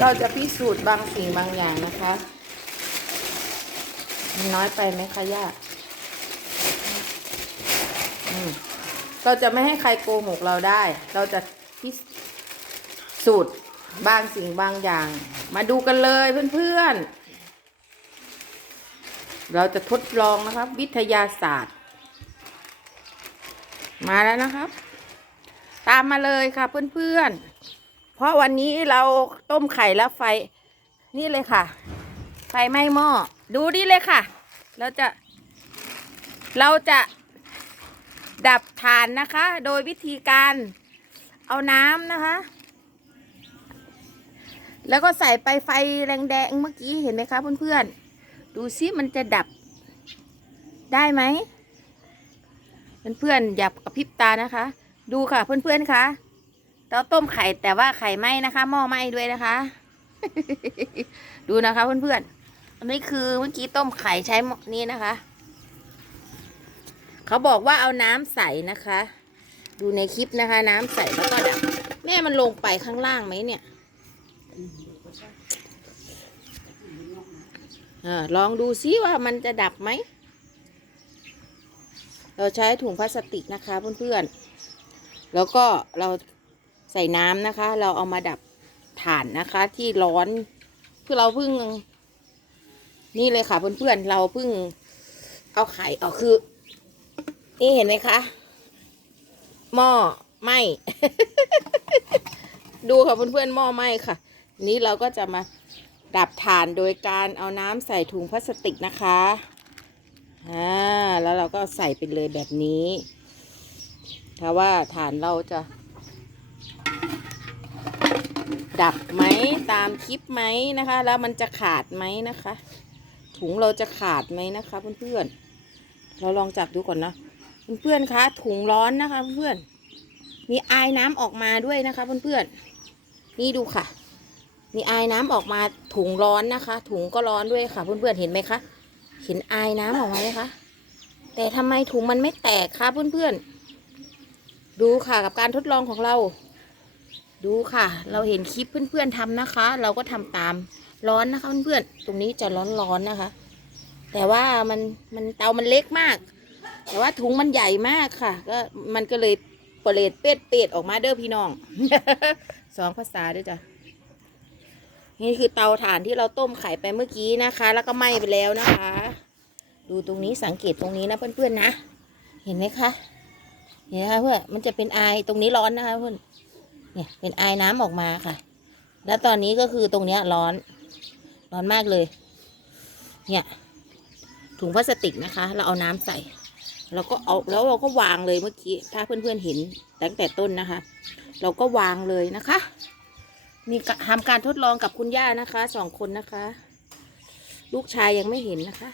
เราจะพิสูจน์บางสิ่งบางอย่างนะคะมันน้อยไปไหมคะย่าเราจะไม่ให้ใครโกหกเราได้ เราจะพิสูจน์บางสิ่งบางอย่าง มาดูกันเลยเพื่อนๆ เราจะทดลองนะครับ วิทยาศาสตร์ มาแล้วนะครับ ตามมาเลยค่ะเพื่อนๆ เพราะวันนี้เราต้มไข่แล้วไฟ นี่เลยค่ะ ไฟไหม้หม้อดูนี่เลยค่ะ เราจะ เราจะดับถ่านนะคะ โดยวิธีการเอาน้ำนะคะ แล้วก็ใส่ไปไฟแรงแดงเมื่อกี้เห็นไหมคะเพื่อนๆ ดูซิมันจะดับได้ไหมเพื่อนๆอย่ากระพริบตานะคะ ดูค่ะเพื่อนๆคะ เราต้มไข่แต่ว่าไข่ไหมนะคะหม้อไหมด้วยนะคะ ดูนะคะเพื่อนๆอันนี้คือเมื่อกี้ต้มไข่ใช้หม้อนี้นะคะ เขาบอกว่าเอาน้ำใส่นะคะ ดูในคลิปนะคะ น้ำใส่แล้วก็ดับแม่มันลงไปข้างล่างไหมเนี่ยอาลองดูซิว่ามันจะดับไหม เราใช้ถุงพลาสติกนะคะเพื่อนๆ แล้วก็เรา ใส่น้ำนะคะ เราเอามาดับถ่านนะคะ ที่ร้อนเพื่อเราเพิ่ง นี่เลยค่ะเพื่อนๆเราเพิ่ง เอาไข่ออกคือ นี่เห็นไหมคะหม้อไหมดูค่ะเพื่อนๆหม้อไหมค่ะ นี้เราก็จะมาดับถ่านโดยการเอาน้ำใส่ถุงพลาสติกนะคะอ่าแล้วเราก็ใส่ไปเลยแบบนี้ถ้าว่าฐานเราจะ ดับไหมตามคลิปไหมนะคะ แล้วมันจะขาดไหมนะคะ ถุงเราจะขาดไหมนะคะเพื่อนๆเราลองจับดูก่อนนะเพื่อนๆคะถุงร้อนนะคะเพื่อนๆมีไอน้ำออกมาด้วยนะคะเพื่อนๆนี่ดูค่ะ มีไอน้ำออกมาถุงร้อนนะคะ ถุงก็ร้อนด้วยค่ะเพื่อนๆเห็นไหมคะเห็นไอน้ำออกมาไหมคะแต่ทำไมถุงมันไม่แตกคะเพื่อนๆดูค่ะกับการทดลองของเรา ดูค่ะ เราเห็นคลิปเพื่อนๆทำนะคะ เราก็ทำตามร้อนนะคะเพื่อนๆตรงนี้จะร้อนๆนะคะ แต่ว่ามันมันเตามันเล็กมาก แต่ว่าถุงมันใหญ่มากค่ะ ก็มันก็เลยเปรตเป็ดเป็ดออกมาเด้อพี่น้องสองภาษาด้วยจ้ะนี่คือเตาถ่านที่เราต้มไข่ไปเมื่อกี้นะคะ แล้วก็ไหม้ไปแล้วนะคะ ดูตรงนี้สังเกตตรงนี้นะเพื่อนๆนะ เห็นไหมคะ เห็นไหมคะเพื่อนมันจะเป็นไอตรงนี้ร้อนนะคะเพื่อน เนี่ยเป็นไอน้ำออกมาค่ะ แล้วตอนนี้ก็คือตรงเนี้ยร้อน ร้อนมากเลย เนี่ย ถุงพลาสติกนะคะ เราเอาน้ำใส่ เราก็เอาแล้วเราก็วางเลยเมื่อกี้ ถ้าเพื่อนๆเห็นตั้งแต่ต้นนะคะ เราก็วางเลยนะคะ มีทำการทดลองกับคุณย่านะคะสองคนนะคะ ลูกชายยังไม่เห็นนะคะ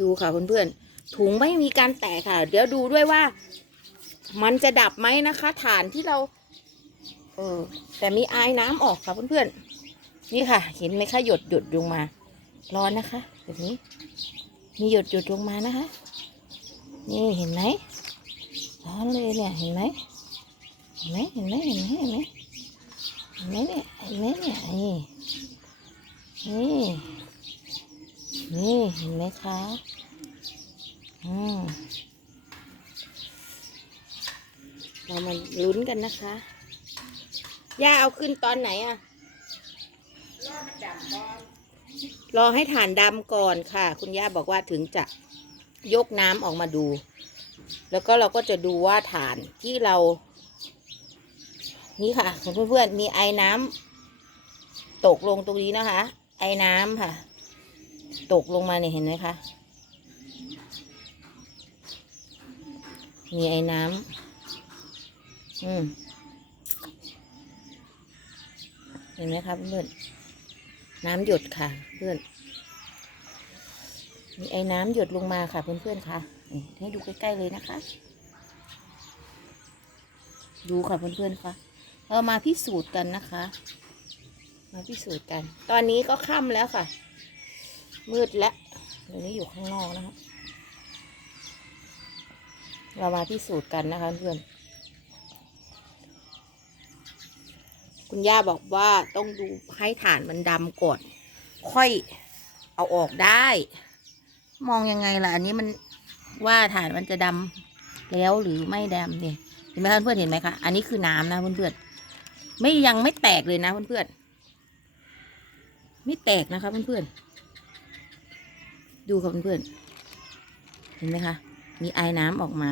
ดูค่ะเพื่อนๆถุงไม่มีการแตกค่ะ เดี๋ยวดูด้วยว่า มันจะดับไหมนะคะ ฐานที่เรา เออ แต่มีไอายน้ำออกค่ะเพื่อนๆ นี่ค่ะ เห็นไหมคะหยดหยดลงมา ร้อนนะคะแบบนี้ มีหยดหยดลงมานะคะ นี่เห็นไหมร้อนเลยเนี่ย เห็นไหมเห็นไหมเห็นไหมเห็นไหมเห็นไหมเห็นไหมเนี่ยเห็นไหมเนี่ยนี่นี่นี่เห็นไหมคะอืม เรามาลุ้นกันนะคะ ย่าเอาขึ้นตอนไหนอะรอให้ฐานดำก่อนค่ะ คุณย่าบอกว่าถึงจะยกน้ำออกมาดู แล้วก็เราก็จะดูว่าฐานที่เรา นี่ค่ะเพื่อนๆมีไอ้น้ำตกลงตรงนี้นะคะ ไอ้น้ำค่ะ ตกลงมาเนี่ยเห็นไหมคะมีไอ้น้ำ อืมเห็นไหมคะเพื่อนน้ำหยดค่ะ เพื่อนมีไอ้น้ำหยดลงมาค่ะ เพื่อนๆค่ะนี่ให้ดูใกล้ๆเลยนะคะ ดูค่ะเพื่อนๆค่ะเรามาพิสูจน์กันนะคะ มาพิสูจน์กัน ตอนนี้ก็ค่ำแล้วค่ะ มืดแล้วเดี๋ยวนี้อยู่ข้างนอกนะคะเรามาพิสูจน์กันนะคะเพื่อน คุณย่าบอกว่าต้องดูให้ฐานมันดำก่อนค่อยเอาออกได้ มองยังไงล่ะ อันนี้มันว่าฐานมันจะดำแล้วหรือไม่ดำเนี่ยเห็นไหมคะเพื่อนเห็นไหมคะอันนี้คือน้ำนะเพื่อนๆไม่ยังไม่แตกเลยนะเพื่อนๆไม่แตกนะคะเพื่อนๆดูค่ะเพื่อนๆเห็นไหมคะมีไอ้น้ำออกมา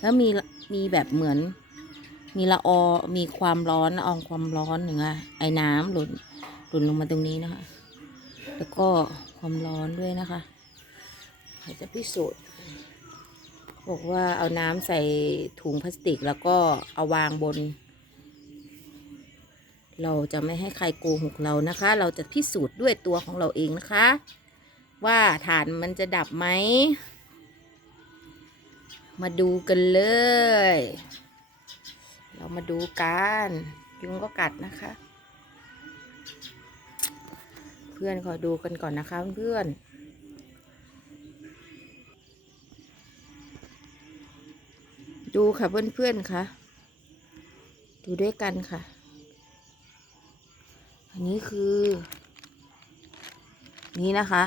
แล้วมีมีแบบเหมือน มีละออมีความร้อนละอองความร้อนหนึ่งอะไอ้น้ำหล่นหล่นลงมาตรงนี้นะคะ แล้วก็ความร้อนด้วยนะคะใครจะพิสูจน์บอกว่าเอาน้ำใส่ถุงพลาสติกแล้วก็เอาวางบน เราจะไม่ให้ใครโกหกเรานะคะ เราจะพิสูจน์ด้วยตัวของเราเองนะคะ ว่าฐานมันจะดับไหม มาดูกันเลย เรามาดูกันยุงก็กัดนะคะ เพื่อนขอดูกันก่อนนะคะเพื่อนดูค่ะเพื่อนๆค่ะ ดูด้วยกันค่ะ อันนี้คือ นี่นะคะ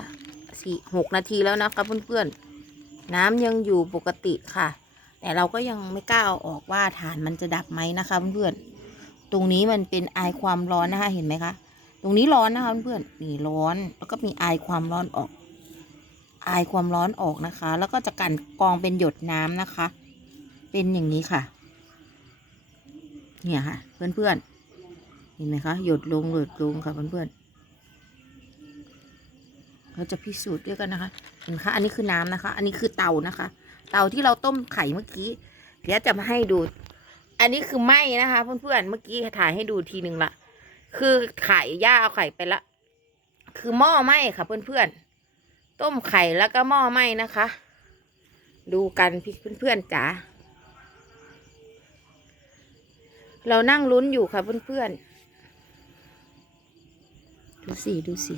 สี่หกนาทีแล้วนะคะเพื่อนๆ น้ำยังอยู่ปกติค่ะ แต่เราก็ยังไม่กล้าเอาออกว่าฐานมันจะดับไหมนะคะเพื่อนๆตรงนี้มันเป็นไอความร้อนนะคะเห็นไหมคะ ตรงนี้ร้อนนะคะเพื่อนๆนี่ร้อนแล้วก็มีไอความร้อนออกไอความร้อนออกนะคะ แล้วก็จะกันกองเป็นหยดน้ำนะคะ เป็นอย่างนี้ค่ะ เนี่ยค่ะ เพื่อนๆเห็นไหมคะหยดลงหยดลงค่ะเพื่อนๆเราจะพิสูจน์ด้วยกันนะคะ เห็นคะ อันนี้คือน้ำนะคะ อันนี้คือเตานะคะ เตาที่เราต้มไข่เมื่อกี้ เดี๋ยวจะมาให้ดู อันนี้คือไหม้นะคะเพื่อนๆเมื่อกี้ถ่ายให้ดูทีหนึ่งละคือไข่ย่าเอาไข่ไปละคือหม้อไหม้ค่ะเพื่อนๆต้มไข่แล้วก็หม้อไหม้นะคะ ดูกันพี่เพื่อนๆจ๋าเรานั่งลุ้นอยู่ค่ะเพื่อนๆ ดูสิดูสิ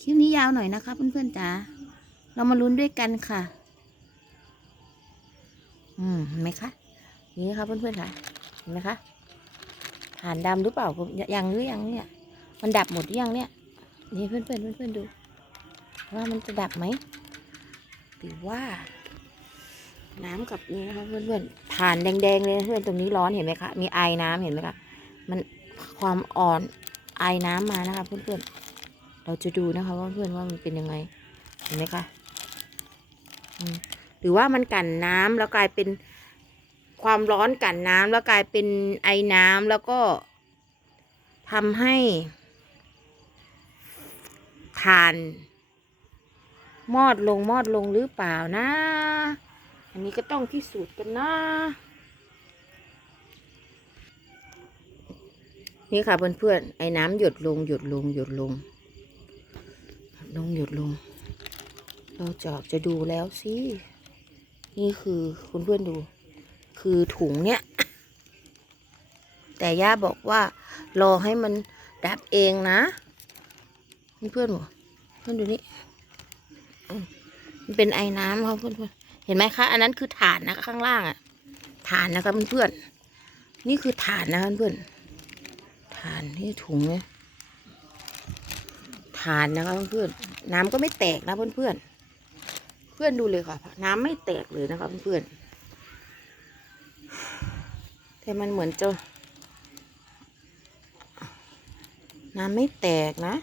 คลิปนี้ยาวหน่อยนะคะเพื่อนๆจ๋า เรามาลุ้นด้วยกันค่ะ อืมเห็นไหมคะนี่ค่ะเพื่อนๆค่ะเห็นไหมคะฐานดำหรือเปล่ายังหรือยังเนี่ย มันดับหมดหรือยังเนี่ยนี่เพื่อนๆเพื่อนๆดู ว่ามันจะดับไหมหรือว่า น้ำกับนี่นะคะเพื่อนๆฐานแดงๆเลยเพื่อนตรงนี้ร้อนเห็นไหมคะมีไอน้ำเห็นไหมคะมันความอ่อนไอน้ำมานะคะเพื่อนๆเราจะดูนะคะว่าเพื่อนว่ามันเป็นยังไงเห็นไหมคะอืม หรือว่ามันกันน้ำแล้วกลายเป็นความร้อนกันน้ำแล้วกลายเป็นไอน้ำแล้วก็ทำให้ทานมอดลงมอดลงหรือเปล่านะ อันนี้ก็ต้องพิสูจน์กันนะ นี่ค่ะเพื่อนๆไอ้น้ำหยดลงหยดลงหยดลงลงหยดลง เราจะจะดูแล้วสิ นี่คือคุณเพื่อนดู คือถุงเนี้ย แต่ย่าบอกว่ารอให้มันดับเองนะ เพื่อนๆบอกเพื่อนดูนี่อืมมันเป็นไอ้น้ำครับเพื่อนๆเห็นไหมคะ อันนั้นคือฐานนะข้างล่างอะฐานนะคะเพื่อนๆนี่คือฐานนะคะเพื่อนๆฐานที่ถุงเนี่ยฐานนะคะเพื่อนๆน้ำก็ไม่แตกนะเพื่อนๆ เพื่อนดูเลยค่ะ น้ำไม่แตกเลยนะคะเพื่อนแต่มันเหมือนจะ น้ำไม่แตกนะ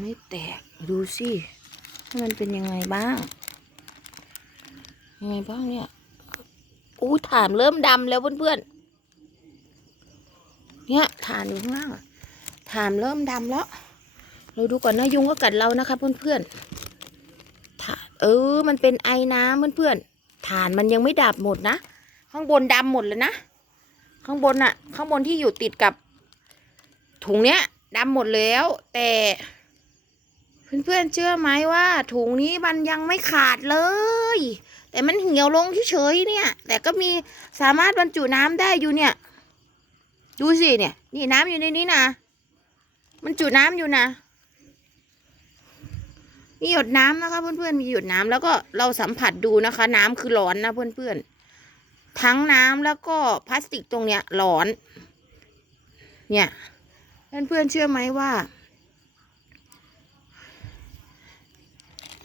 ไม่แตกดูสิว่ามันเป็นยังไงบ้าง ยังไงบ้างเนี่ยอู้ฐานเริ่มดำแล้วเพื่อนๆเนี่ยฐานอยู่ข้างล่างอะ ฐานเริ่มดำแล้ว เราดูก่อนนะยุงก็กัดเรานะคะ เพื่อนๆฐานเออ มันเป็นไอน้ำเพื่อนๆฐานมันยังไม่ดับหมดนะ ข้างบนดำหมดเลยนะ ข้างบนอะข้างบนที่อยู่ติดกับ ถุงเนี้ยดำหมดแล้ว แต่เพื่อนๆเชื่อไหมว่าถุงนี้มันยังไม่ขาดเลย แต่มันเหี่ยวลงเฉยๆเนี่ย แต่ก็มีสามารถบรรจุน้ำได้อยู่เนี่ย ดูสิเนี่ย นี่น้ำอยู่ในนี้นะ มันจุน้ำอยู่นะ มีหยดน้ำนะคะเพื่อนๆ มีหยดน้ำแล้วก็เราสัมผัสดูนะคะ น้ำคือร้อนนะเพื่อนทั้งน้ำแล้วก็พลาสติกตรงเนี้ยร้อน เนี่ยเพื่อนๆเชื่อไหมว่า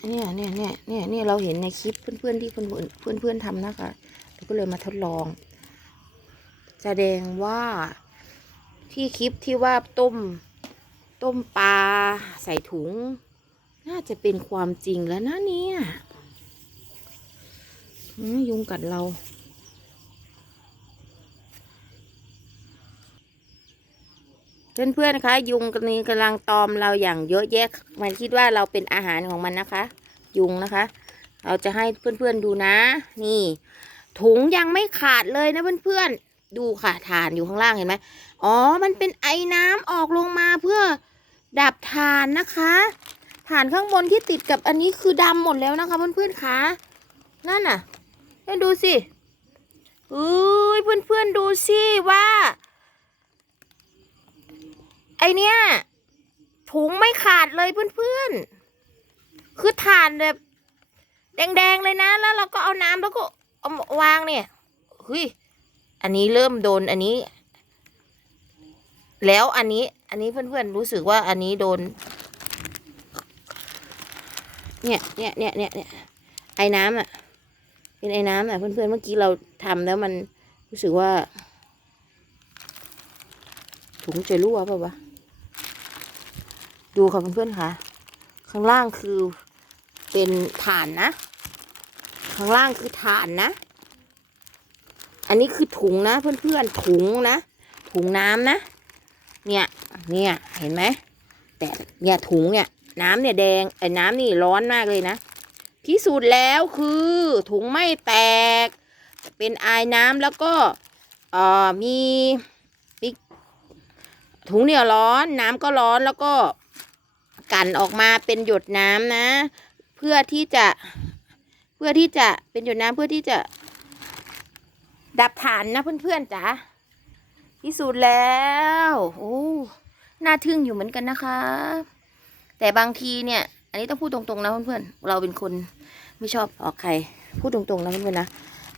เนี่ยเนี่ยเนี่ยเนี่ยเนี่ยเราเห็นในคลิปเพื่อนๆที่เพื่อนเพื่อนเพื่อนทำนะคะเราก็เลยมาทดลอง แสดงว่าที่คลิปที่ว่าต้ม ต้มปลาใส่ถุง น่าจะเป็นความจริงแล้วนะเนี่ยยุงกัดเราเพื่อนๆคะยุงตัวนี้กำลังตอมเราอย่างเยอะแยะ มันคิดว่าเราเป็นอาหารของมันนะคะ ยุงนะคะ เราจะให้เพื่อนๆดูนะ นี่ ถุงยังไม่ขาดเลยนะเพื่อนๆดูค่ะฐานอยู่ข้างล่างเห็นไหมอ๋อ มันเป็นไอ้น้ำออกลงมาเพื่อ ดับฐานนะคะฐานข้างบนที่ติดกับอันนี้คือดำหมดแล้วนะคะเพื่อนๆคะนั่นน่ะเพื่อนดูสิเอ้ยเพื่อนๆดูสิว่า ไอเนี้ยถุงไม่ขาดเลยเพื่อนๆ คือถ่านแบบแดงๆเลยนะ แล้วเราก็เอาน้ำแล้วก็เอาวางเนี่ยเฮ้ยอันนี้เริ่มโดนอันนี้ แล้วอันนี้ อันนี้เพื่อนๆรู้สึกว่าอันนี้โดน เนี่ยเนี่ยเนี่ยเนี่ยเนี่ยไอ้น้ำอะ เป็นไอ้น้ำอะเพื่อนๆเมื่อกี้เราทำแล้วมันรู้สึกว่า ถุงจะรั่วเปล่าวะดูค่ะเพื่อนๆค่ะ ข้างล่างคือเป็นถ่านนะ ข้างล่างคือถ่านนะ อันนี้คือถุงนะเพื่อนๆถุงนะ ถุงน้ำนะ เนี่ย เนี่ยเห็นไหมแต่เนี่ยถุงเนี่ยน้ำเนี่ยแดงไอ้น้ำนี่ร้อนมากเลยนะที่สุดแล้วคือถุงไม่แตก เป็นไอายน้ำแล้วก็เอ่อมีมีถุงเนี่ยร้อนน้ำก็ร้อนแล้วก็กันออกมาเป็นหยดน้ำนะ เพื่อที่จะเพื่อที่จะเป็นหยดน้ำเพื่อที่จะ ดับฐานนะเพื่อนๆจ๋าพิสูจน์แล้ว โอ้ น่าทึ่งอยู่เหมือนกันนะคะ แต่บางทีเนี่ย อันนี้ต้องพูดตรงๆนะเพื่อนๆเราเป็นคนไม่ชอบออกใคร พูดตรงๆนะเพื่อนๆนะ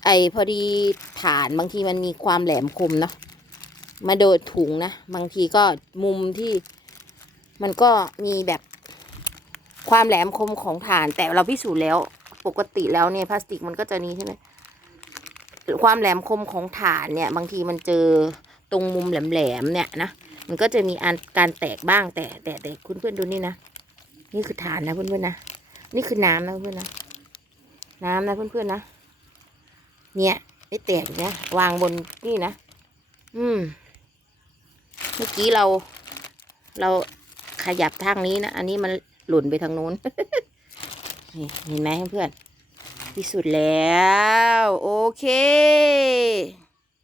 ไอพอดีฐานบางทีมันมีความแหลมคมเนาะมาโดดถุงนะ บางทีก็มุมที่มันก็มีแบบความแหลมคมของฐาน แต่เราพิสูจน์แล้วปกติแล้วเนี่ยพลาสติกมันก็จะนี้ใช่ไหมความแหลมคมของฐานเนี่ย บางทีมันเจอตรงมุมแหลมๆเนี่ยนะ มันก็จะมีอันการแตกบ้างแต่แต่แต่คุณเพื่อนดูนี่นะ นี่คือฐานนะเพื่อนๆนนะ นี่คือน้ำนะเพื่อนนะ น้ำนะเพื่อนๆนนะ เนี่ยไม่แตกนะวางบนนี่นะ อืม เมื่อกี้เรา เราขยับทางนี้นะ อันนี้มันหล่นไปทางโน้นนี่เห็นไหมเพื่อนที่สุดแล้ว โอเค